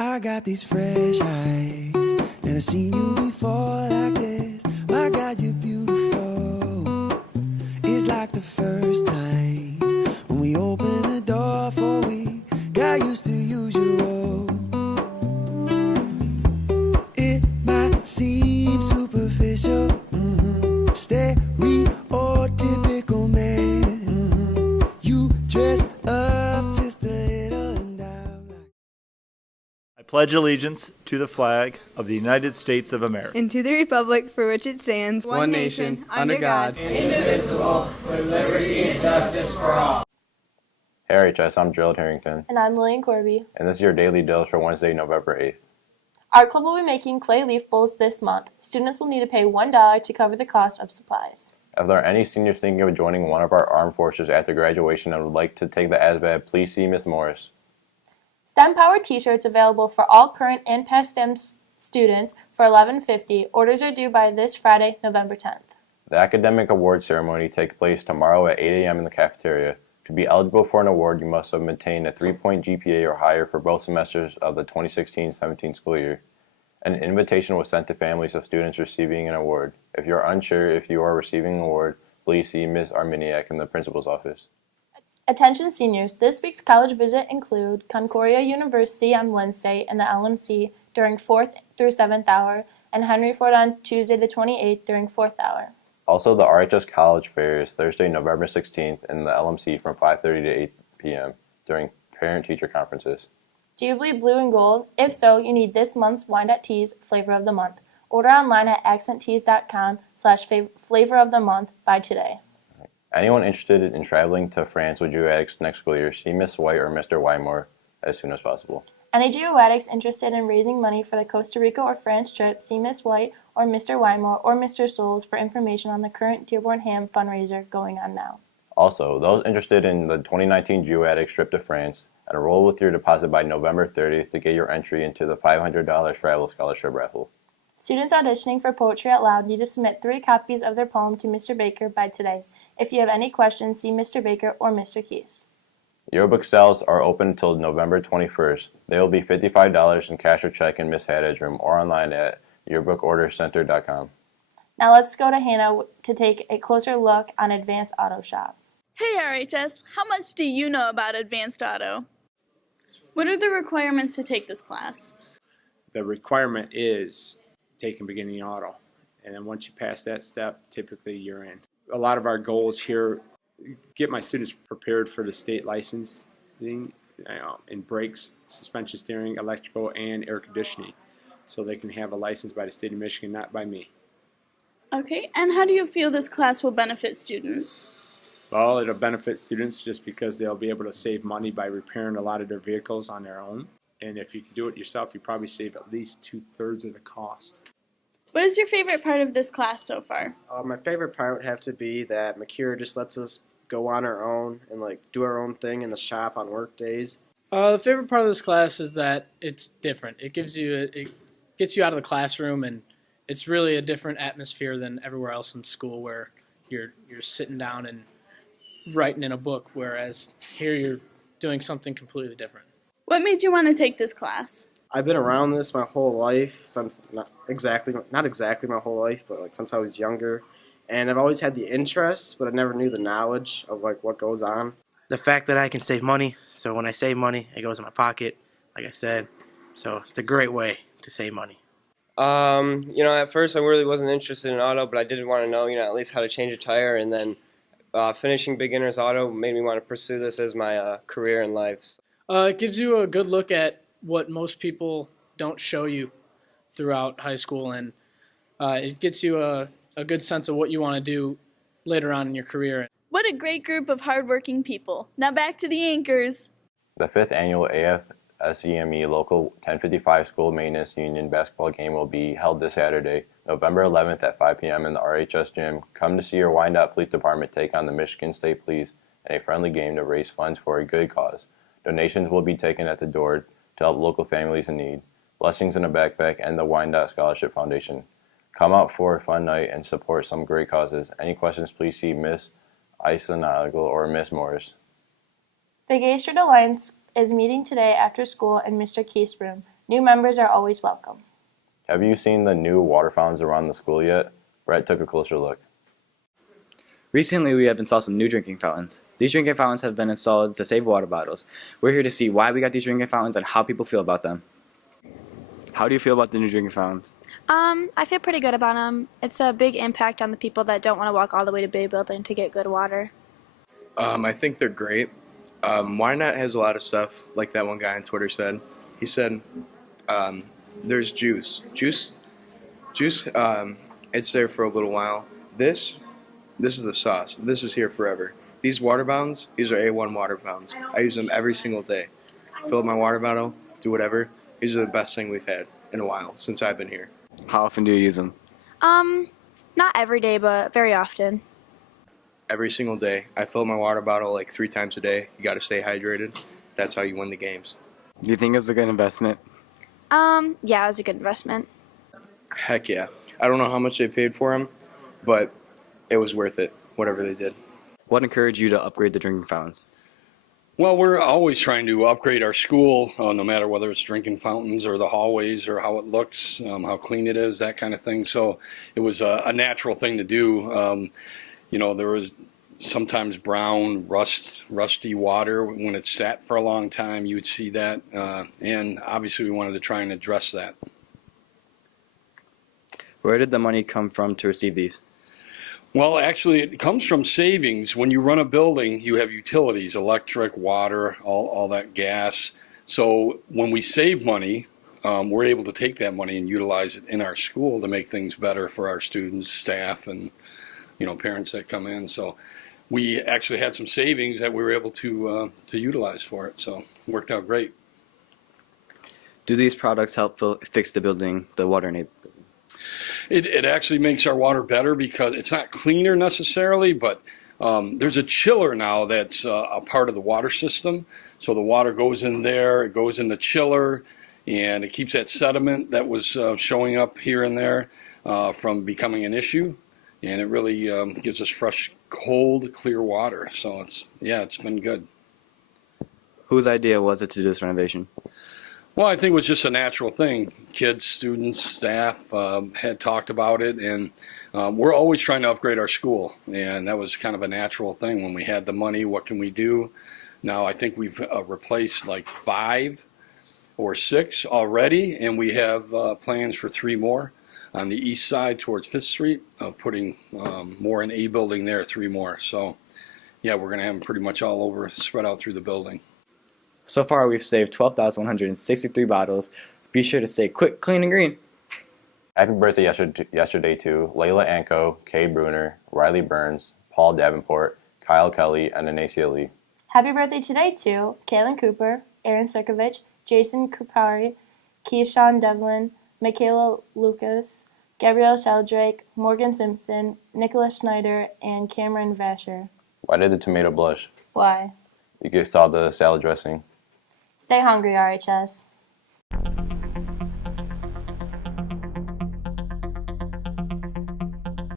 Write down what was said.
I got these fresh eyes, never seen you before like this. My God, you're beautiful. It's like the first time when we opened the door for we got used to usual. It might seem superficial, stereotypical man. You dress up just a little and I'm like. I pledge allegiance to the flag of the United States of America and to the republic for which it stands, one nation, under God, indivisible, with liberty and justice for all. Hey RHS, I'm Gerald Harrington. And I'm Lillian Corby. And this is your daily dose for Wednesday, November 8th. Our club will be making clay leaf bowls this month. Students will need to pay $1 to cover the cost of supplies. If there are any seniors thinking of joining one of our armed forces after graduation and would like to take the ASVAB, please see Ms. Morris. STEM Power t-shirts available for all current and past STEM students for $11.50. Orders are due by this Friday, November 10th. The academic award ceremony takes place tomorrow at 8 a.m. in the cafeteria. To be eligible for an award, you must have maintained a 3-point GPA or higher for both semesters of the 2016-17 school year. An invitation was sent to families of students receiving an award. If you are unsure if you are receiving an award, please see Ms. Arminiak in the principal's office. Attention seniors, this week's college visit include Concordia University on Wednesday and the LMC during 4th through 7th hour, and Henry Ford on Tuesday the 28th during 4th hour. Also, the RHS College Fair is Thursday, November 16th in the LMC from 5:30 to 8 p.m. during parent-teacher conferences. Do you bleed blue and gold? If so, you need this month's Wyandotte Teas Flavor of the Month. Order online at accentteas.com/flavor of the month by today. Anyone interested in traveling to France with GeoAddicts next school year, see Ms. White or Mr. Wymore as soon as possible. Any GeoAddicts interested in raising money for the Costa Rica or France trip, see Ms. White or Mr. Wymore or Mr. Souls for information on the current Dearborn Ham fundraiser going on now. Also, those interested in the 2019 GeoAddicts trip to France, enroll with your deposit by November 30th to get your entry into the $500 travel scholarship raffle. Students auditioning for Poetry Out Loud need to submit 3 copies of their poem to Mr. Baker by today. If you have any questions, see Mr. Baker or Mr. Keys. Yearbook sales are open until November 21st. They will be $55 in cash or check in Miss Haddad's room or online at yearbookordercenter.com. Now let's go to Hannah to take a closer look on Advanced Auto Shop. Hey RHS, how much do you know about Advanced Auto? What are the requirements to take this class? The requirement is taking beginning auto, and then once you pass that step, typically you're in. A lot of our goals here, get my students prepared for the state licensing in brakes, suspension steering, electrical, and air conditioning, so they can have a license by the state of Michigan, not by me. Okay, and how do you feel this class will benefit students? Well, it'll benefit students just because they'll be able to save money by repairing a lot of their vehicles on their own. And if you can do it yourself, you probably save at least 2/3 of the cost. What is your favorite part of this class so far? My favorite part would have to be that Makira just lets us go on our own and do our own thing in the shop on work days. The favorite part of this class is that it's different. It gets you out of the classroom, and it's really a different atmosphere than everywhere else in school, where you're sitting down and writing in a book, whereas here you're doing something completely different. What made you want to take this class? I've been around this my whole life, since not exactly my whole life, but since I was younger, and I've always had the interest, but I never knew the knowledge of what goes on. The fact that I can save money, so when I save money, it goes in my pocket, like I said, so it's a great way to save money. At first I really wasn't interested in auto, but I did want to know, at least how to change a tire, and then finishing beginner's auto made me want to pursue this as my career in life. It gives you a good look at what most people don't show you throughout high school, and it gets you a good sense of what you want to do later on in your career. What a great group of hardworking people. Now back to the anchors. The 5th annual AFSCME Local 1055 School Maintenance Union basketball game will be held this Saturday, November 11th at 5 p.m. in the RHS gym. Come to see your Wyandotte Police Department take on the Michigan State Police in a friendly game to raise funds for a good cause. Donations will be taken at the door to help local families in need. Blessings in a Backpack and the Wyandotte Scholarship Foundation. Come out for a fun night and support some great causes. Any questions, please see Miss Eisenagel or Miss Morris. The Gay Street Alliance is meeting today after school in Mr. Keith's room. New members are always welcome. Have you seen the new water fountains around the school yet? Brett took a closer look. Recently, we have installed some new drinking fountains. These drinking fountains have been installed to save water bottles. We're here to see why we got these drinking fountains and how people feel about them. How do you feel about the new drinking fountains? I feel pretty good about them. It's a big impact on the people that don't want to walk all the way to Bay Building to get good water. I think they're great. Wyandotte has a lot of stuff, like that one guy on Twitter said. He said, there's juice. Juice, it's there for a little while. This is the sauce. This is here forever. These water fountains, these are A1 water fountains. I use them every single day. Fill up my water bottle, do whatever. These are the best thing we've had in a while since I've been here. How often do you use them? Not every day, but very often. Every single day. I fill up my water bottle like 3 times a day. You got to stay hydrated. That's how you win the games. Do you think it was a good investment? Yeah, it was a good investment. Heck yeah. I don't know how much they paid for them, but it was worth it, whatever they did. What encouraged you to upgrade the drinking fountains? Well, we're always trying to upgrade our school, no matter whether it's drinking fountains or the hallways or how it looks, how clean it is, that kind of thing. So it was a natural thing to do. There was sometimes brown, rusty water when it sat for a long time. You would see that, and obviously we wanted to try and address that. Where did the money come from to receive these? Well, actually, it comes from savings. When you run a building, you have utilities, electric, water, all that gas. So when we save money, we're able to take that money and utilize it in our school to make things better for our students, staff, and parents that come in. So we actually had some savings that we were able to utilize for it. So it worked out great. Do these products help fix the building, the water need? It actually makes our water better because it's not cleaner necessarily, but there's a chiller now that's a part of the water system. So the water goes in there, it goes in the chiller, and it keeps that sediment that was showing up here and there from becoming an issue. And it really gives us fresh, cold, clear water. So it's been good. Whose idea was it to do this renovation? Well, I think it was just a natural thing. Kids, students, staff had talked about it, and we're always trying to upgrade our school, and that was kind of a natural thing. When we had the money, what can we do? Now I think we've replaced like 5 or 6 already, and we have plans for 3 more on the east side towards 5th Street, putting more in A building there, 3 more. So yeah, we're going to have them pretty much all over, spread out through the building. So far, we've saved 12,163 bottles. Be sure to stay quick, clean, and green. Happy birthday yesterday to Layla Anko, Kay Bruner, Riley Burns, Paul Davenport, Kyle Kelly, and Anacia Lee. Happy birthday today to Kaylin Cooper, Aaron Sirkovich, Jason Kupari, Keyshawn Devlin, Michaela Lucas, Gabrielle Sheldrake, Morgan Simpson, Nicholas Schneider, and Cameron Vasher. Why did the tomato blush? Why? You saw the salad dressing. Stay hungry, RHS.